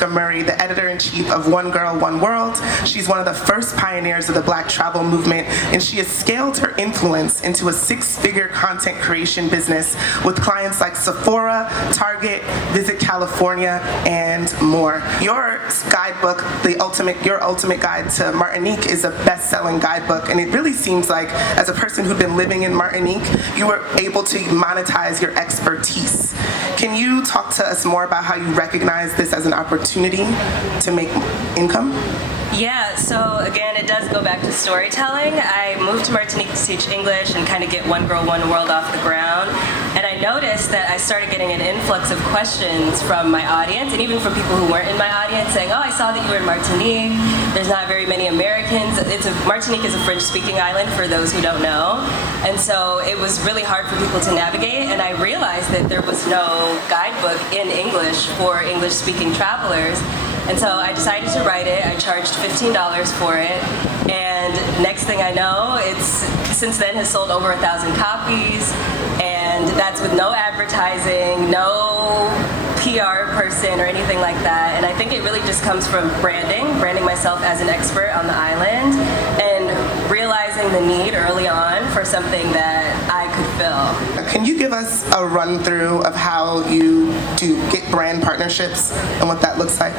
Francesca Murray, the editor-in-chief of One Girl, One World. She's one of the first pioneers of the Black travel movement, and she has scaled her influence into a six-figure content creation business with clients like Sephora, Target, Visit California, and more. Your guidebook, Your Ultimate Guide to Martinique, is a best-selling guidebook, and it really seems like, as a person who'd been living in Martinique, you were able to monetize your expertise. Can you talk to us more about how you recognize this as an opportunity to make income? Yeah, so again, it does go back to storytelling. I moved to Martinique to teach English and kind of get One Girl, One World off the ground. And I noticed that I started getting an influx of questions from my audience, and even from people who weren't in my audience, saying, oh, I saw that you were in Martinique. There's not very many Americans. Martinique is a French-speaking island, for those who don't know. And so it was really hard for people to navigate, and I realized that there was no guidebook in English for English-speaking travelers. And so I decided to write it. I charged $15 for it, and next thing I know, it's since then has sold over 1,000 copies, and that's with no advertising, no PR person or anything like that. And I think it really just comes from branding myself as an expert on the island, and realizing the need early on for something that I could fill. Can you give us a run through of how you do get brand partnerships and what that looks like?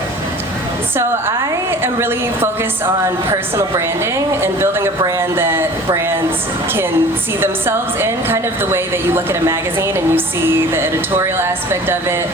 So I am really focused on personal branding and building a brand that brands can see themselves in, kind of the way that you look at a magazine and you see the editorial aspect of it.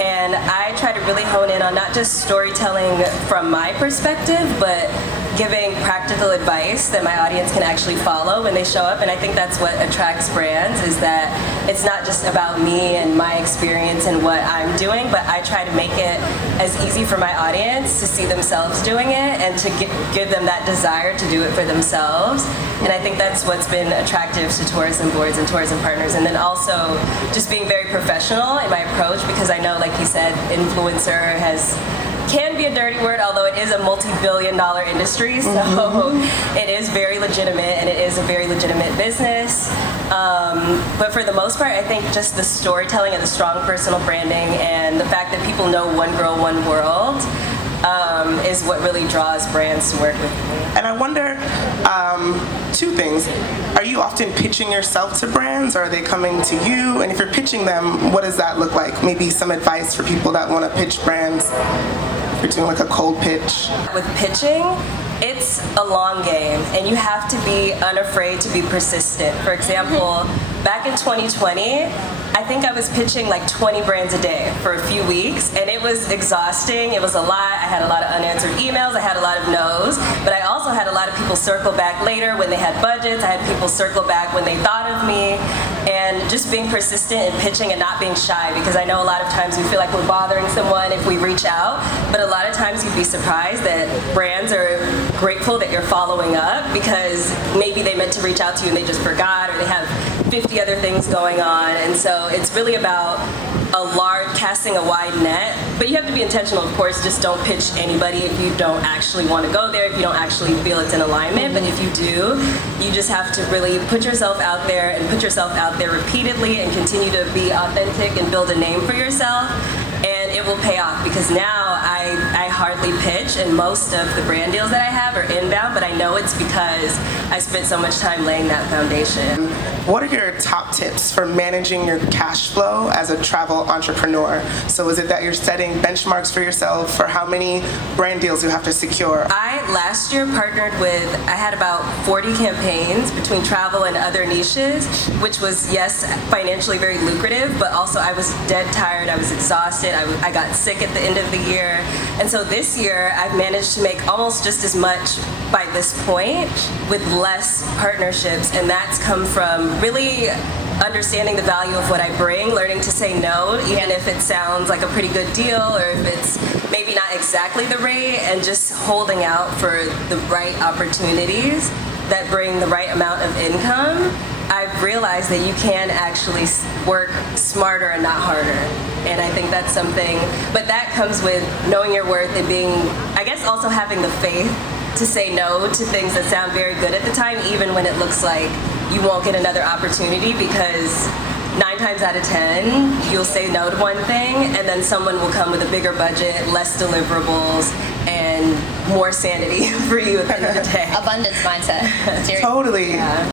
And I try to really hone in on not just storytelling from my perspective, but giving practical advice that my audience can actually follow when they show up. And I think that's what attracts brands, is that it's not just about me and my experience and what I'm doing, but I try to make it as easy for my audience to see themselves doing it and to give them that desire to do it for themselves. And I think that's what's been attractive to tourism boards and tourism partners. And then also just being very professional in my approach, because I know, like you said, influencer can be a dirty word, although it is a multi-billion-dollar industry, so it is very legitimate, and it is a very legitimate business. But for the most part, I think just the storytelling and the strong personal branding and the fact that people know One Girl, One World is what really draws brands to work with me. And I wonder, two things. Are you often pitching yourself to brands, or are they coming to you? And if you're pitching them, what does that look like? Maybe some advice for people that want to pitch brands. If you're doing like a cold pitch. With pitching, it's a long game, and you have to be unafraid to be persistent. For example, back in 2020, I think I was pitching like 20 brands a day for a few weeks, and it was exhausting. It was a lot. I had a lot of unanswered emails. I had a lot of no's, but I also had a lot of people circle back later when they had budgets. I had people circle back when they thought of me, and just being persistent in pitching and not being shy, because I know a lot of times we feel like we're bothering someone if we reach out, but a lot of times you'd be surprised that brands are grateful that you're following up, because maybe they meant to reach out to you and they just forgot, or they have 50 other things going on. And so it's really about casting a wide net, but you have to be intentional, of course. Just don't pitch anybody if you don't actually want to go there, if you don't actually feel it's in alignment. But if you do, you just have to really put yourself out there, and put yourself out there repeatedly, and continue to be authentic and build a name for yourself, and it will pay off. Because now I hardly pitch, and most of the brand deals that I have are inbound, but I know it's because I spent so much time laying that foundation. What are your top tips for managing your cash flow as a travel entrepreneur? So is it that you're setting benchmarks for yourself for how many brand deals you have to secure? I last year partnered I had about 40 campaigns between travel and other niches, which was, yes, financially very lucrative, but also I was dead tired, I was exhausted, I got sick at the end of the year. And so this year, I've managed to make almost just as much by this point with less partnerships, and that's come from really understanding the value of what I bring, learning to say no, even if it sounds like a pretty good deal, or if it's maybe not exactly the rate, and just holding out for the right opportunities that bring the right amount of income. I've realized that you can actually work smarter and not harder. And I think that's something, but that comes with knowing your worth and being, I guess, also having the faith to say no to things that sound very good at the time, even when it looks like you won't get another opportunity, because 9 times out of 10, you'll say no to one thing, and then someone will come with a bigger budget, less deliverables, and more sanity for you at the end of the day. Abundance mindset. Totally. Yeah.